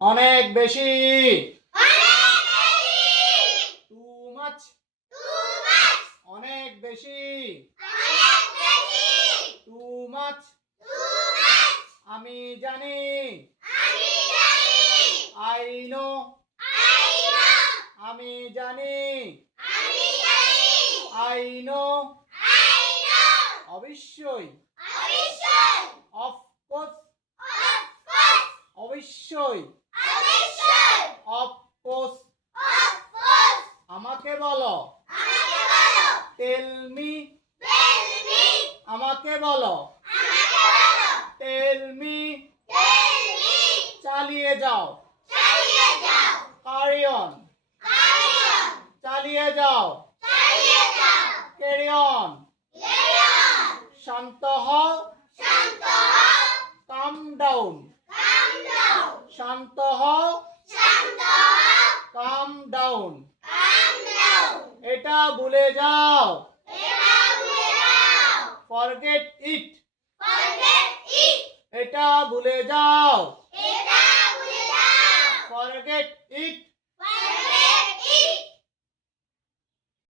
অনেক বেশি। Too much. অনেক বেশি। Too much. আমি জানি। I know. আমি জানি। I know. অবশ্যই। অফকোর্স। অবশ্যই। অফকোর্স। আমাকে বলো। Tell me. আমাকে বলো। Tell me. চালিয়ে যাও। Carry on. চালিয়ে যাও। Carry on. শান্ত হও। কাম ডাউন। শান্ত হও। কাম ডাউন। এটা ভুলে যাও। Forget it. এটা ভুলে যাও। Forget it.